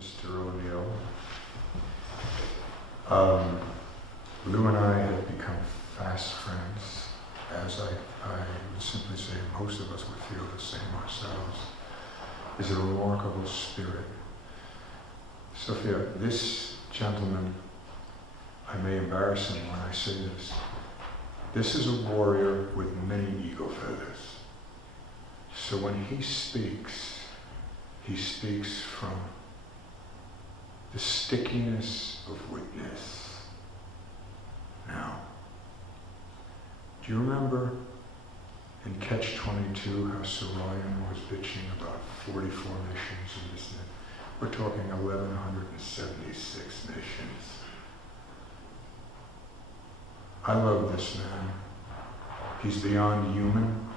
Mr. O'Neill. Lou and I have become fast friends, as I would simply say most of us would feel the same ourselves. He's a remarkable spirit. Sophia, this gentleman, I may embarrass him when I say this, this is a warrior with many eagle feathers. So when he speaks from the stickiness of witness. Now, do you remember in Catch-22 how Sir Ryan was bitching about 44 nations in this net? We're talking 1,176 nations. I love this man. He's beyond human.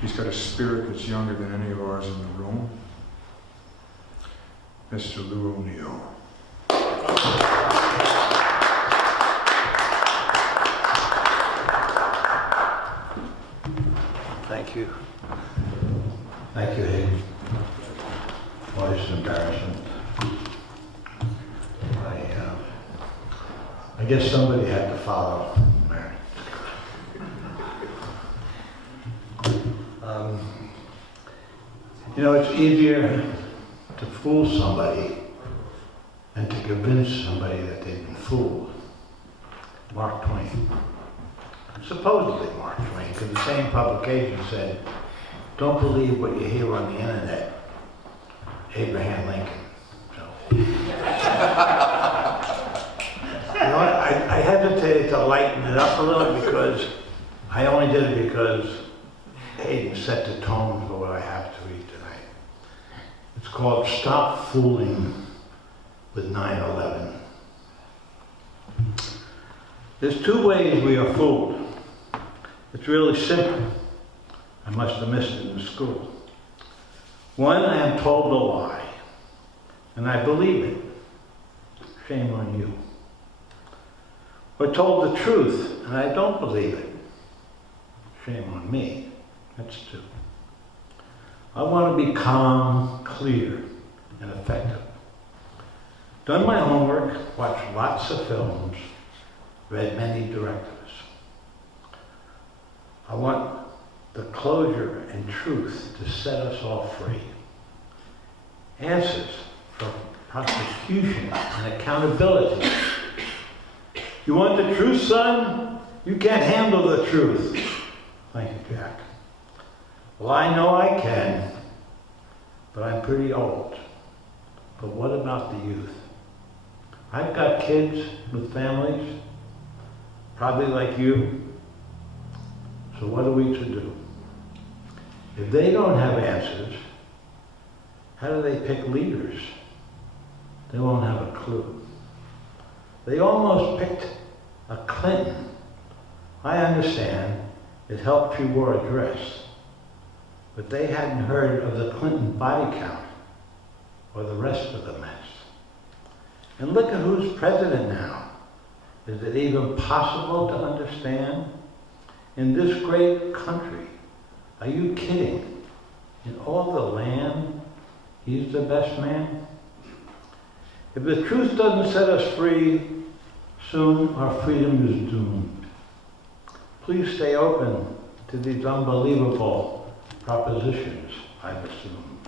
He's got a spirit that's younger than any of ours in the room. Mr. Lou O'Neill. Thank you. Thank you, Hayden. Boy, this is embarrassing. I guess somebody had to follow Mary. You know, it's easier to fool somebody than to convince somebody that they've been fooled. Mark Twain. Supposedly Mark Twain, because the same publication said, don't believe what you hear on the internet. Abraham Lincoln. So. You know what? I hesitated to lighten it up a little because I only did it because Hayden set the tone for what I have to read tonight. It's called Stop Fooling with 9/11. There's two ways we are fooled. It's really simple. I must have missed it in school. One, I am told a lie, and I believe it. Shame on you. Or told the truth, and I don't believe it. Shame on me. That's two. I want to be calm, clear, and effective. Done my homework, watched lots of films, read many directives. I want the closure and truth to set us all free. Answers for prosecution and accountability. You want the truth, son? You can't handle the truth. Thank you, Jack. Well, I know I can, but I'm pretty old. But what about the youth? I've got kids with families, probably like you. So what are we to do? If they don't have answers, how do they pick leaders? They won't have a clue. They almost picked a Clinton. I understand it helped she wore a dress, but they hadn't heard of the Clinton body count or the rest of the mess. And look at who's president now. Is it even possible to understand? In this great country, are you kidding? In all the land, he's the best man? If the truth doesn't set us free, soon our freedom is doomed. Please stay open to these unbelievable propositions, I assume.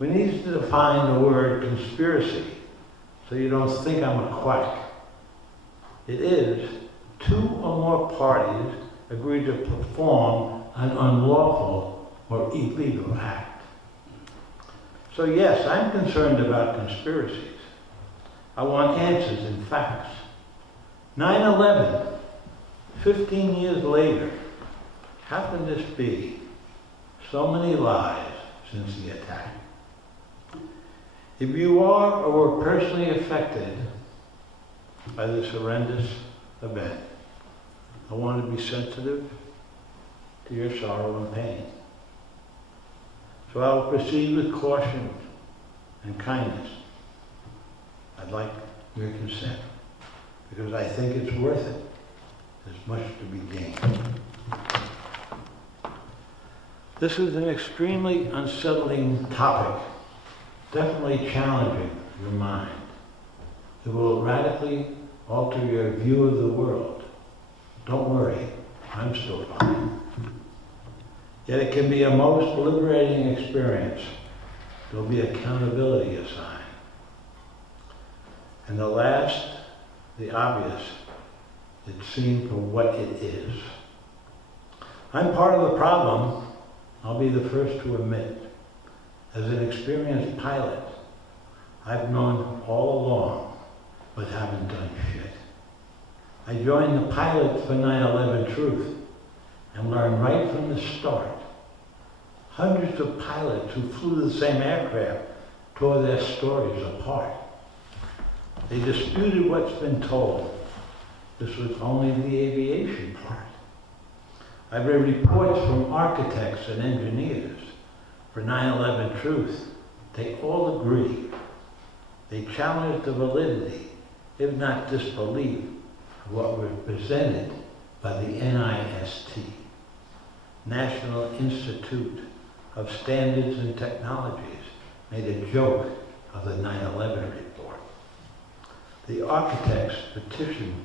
We need to define the word conspiracy so you don't think I'm a quack. It is two or more parties agree to perform an unlawful or illegal act. So yes, I'm concerned about conspiracies. I want answers and facts. 9/11, 15 years later, how can this be? So many lies since the attack. If you are or were personally affected by this horrendous event, I want to be sensitive to your sorrow and pain. So I will proceed with caution and kindness. I'd like your consent because I think it's worth it. There's much to be gained. This is an extremely unsettling topic definitely challenging your mind. It will radically alter your view of the world. Don't worry, I'm still fine. Yet it can be a most liberating experience. There'll be accountability assigned. And the last, the obvious, it's seen for what it is. I'm part of the problem, I'll be the first to admit. As an experienced pilot, I've known all along, but haven't done shit. I joined the pilots for 9/11 Truth and learned right from the start. Hundreds of pilots who flew the same aircraft tore their stories apart. They disputed what's been told. This was only the aviation part. I've read reports from architects and engineers for 9/11 Truth. They all agree. They challenge the validity, if not disbelief, of what was presented by the NIST, National Institute of Standards and Technologies, made a joke of the 9/11 report. The architects petitioned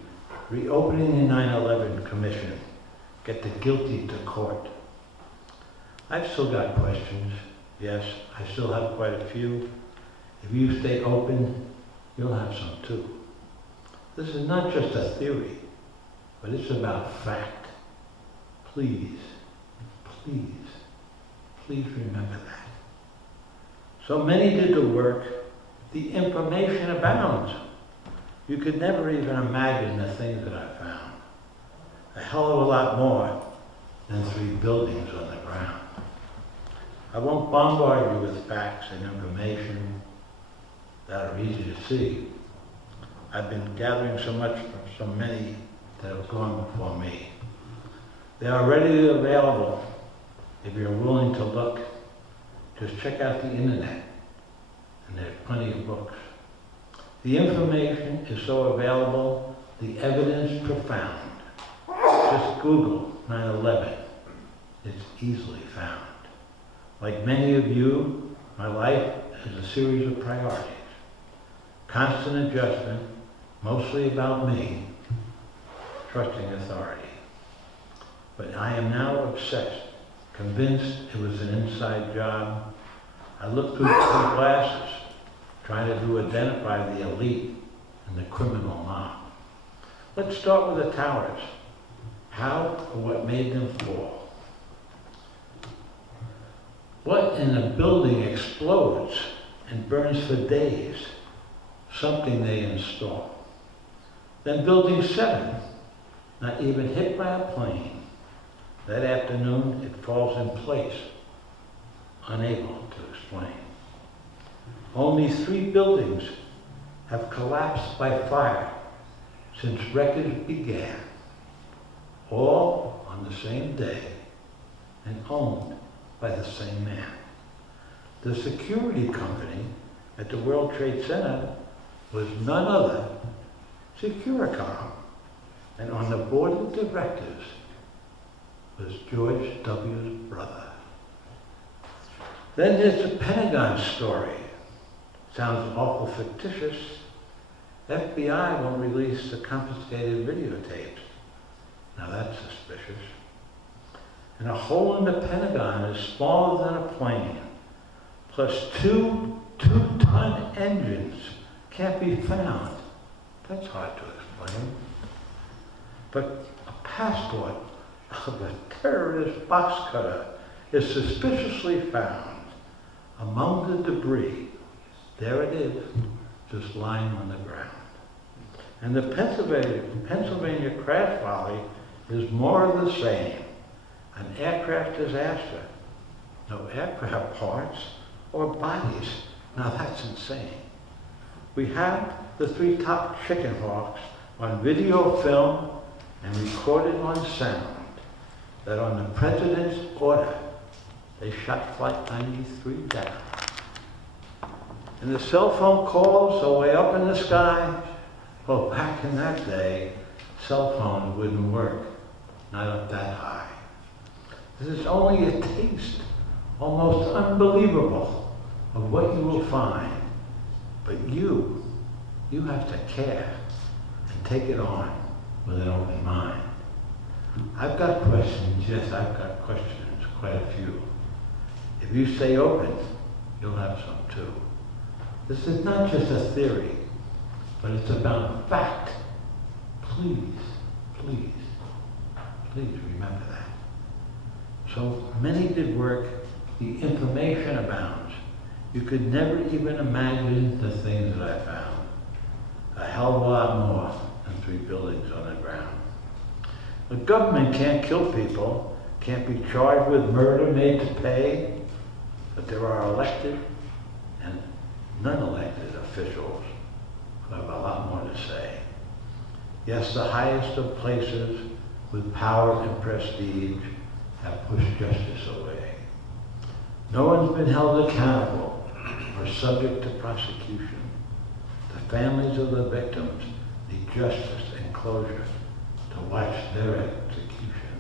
reopening the 9/11 Commission, get the guilty to court. I've still got questions. Yes, I still have quite a few. If you stay open, you'll have some too. This is not just a theory, but it's about fact. Please, please, please remember that. So many did the work. The information abounds. You could never even imagine the things that I found. A hell of a lot more than 3 buildings on the ground. I won't bombard you with facts and information that are easy to see. I've been gathering so much from so many that have gone before me. They are readily available if you're willing to look. Just check out the internet, and there's plenty of books. The information is so available, the evidence profound. Just Google 9/11. It's easily found. Like many of you, my life is a series of priorities. Constant adjustment, mostly about me, trusting authority. But I am now obsessed, convinced it was an inside job. I look through the glasses, trying to identify the elite and the criminal mob. Let's start with the towers. How or what made them fall? What in a building explodes and burns for days? Something they install. Then building 7, not even hit by a plane. That afternoon, it falls in place, unable to explain. Only 3 buildings have collapsed by fire since records began, all on the same day and owned by the same man. The security company at the World Trade Center was none other Securicom, and on the board of directors was George W.'s brother. Then there's the Pentagon story. Sounds awful fictitious. FBI won't release the confiscated videotapes. Now that's suspicious. And a hole in the Pentagon is smaller than a plane, plus 2 two-ton engines can't be found. That's hard to explain. But a passport of a terrorist box cutter is suspiciously found among the debris. There it is, just lying on the ground. And the Pennsylvania crash volley is more of the same. An aircraft disaster. No aircraft parts or bodies. Now that's insane. We have the 3 top chicken hawks on video film and recorded on sound that on the president's order, they shot Flight 93 down. And the cell phone calls are way up in the sky. Well, back in that day, cell phones wouldn't work, not up that high. This is only a taste, almost unbelievable, of what you will find, but you have to care and take it on with an open mind. I've got questions, yes, I've got questions, quite a few. If you stay open, you'll have some too. This is not just a theory, but it's about fact. Please, please, please remember that. So many did work, the information abounds. You could never even imagine the things that I found. A hell of a lot more than 3 buildings on the ground. The government can't kill people, can't be charged with murder made to pay, but there are elected and non-elected officials who have a lot more to say. Yes, the highest of places with power and prestige have pushed justice away. No one's been held accountable or subject to prosecution. The families of the victims need justice and closure to watch their execution.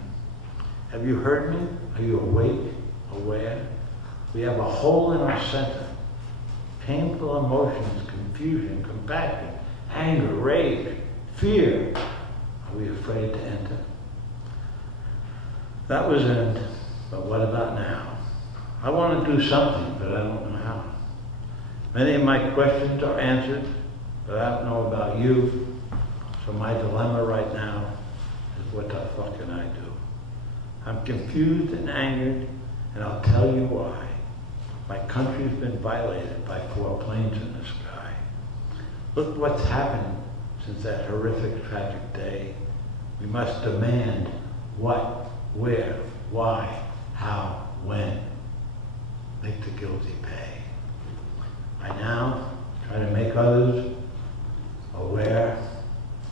Have you heard me? Are you awake, aware? We have a hole in our center. Painful emotions, confusion, compassion, anger, rage, fear. Are we afraid to enter? That was in, but what about now? I want to do something, but I don't know how. Many of my questions are answered, but I don't know about you. So my dilemma right now is, what the fuck can I do? I'm confused and angered, and I'll tell you why. My country's been violated by 4 planes in the sky. Look what's happened since that horrific, tragic day. We must demand what, where, why, how, when. Make the guilty pay. I now try to make others aware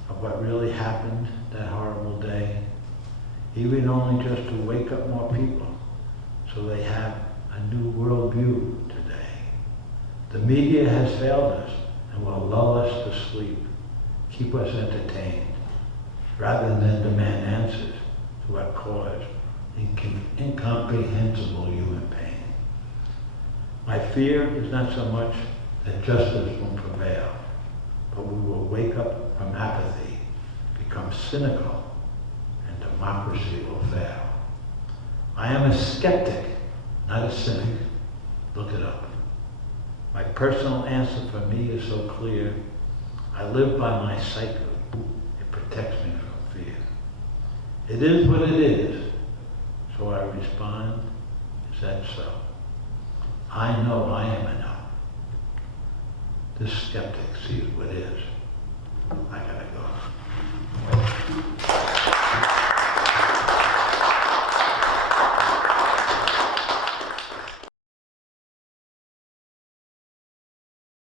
of what really happened that horrible day, even only just to wake up more people so they have a new worldview today. The media has failed us and will lull us to sleep, keep us entertained, rather than demand answers to what caused incomprehensible human pain. My fear is not so much that justice won't prevail, but we will wake up from apathy, become cynical, and democracy will fail. I am a skeptic, not a cynic. Look it up. My personal answer for me is so clear. I live by my psyche. It protects me from fear. It is what it is, so I respond, is that so? I know I am enough. This skeptic sees what is.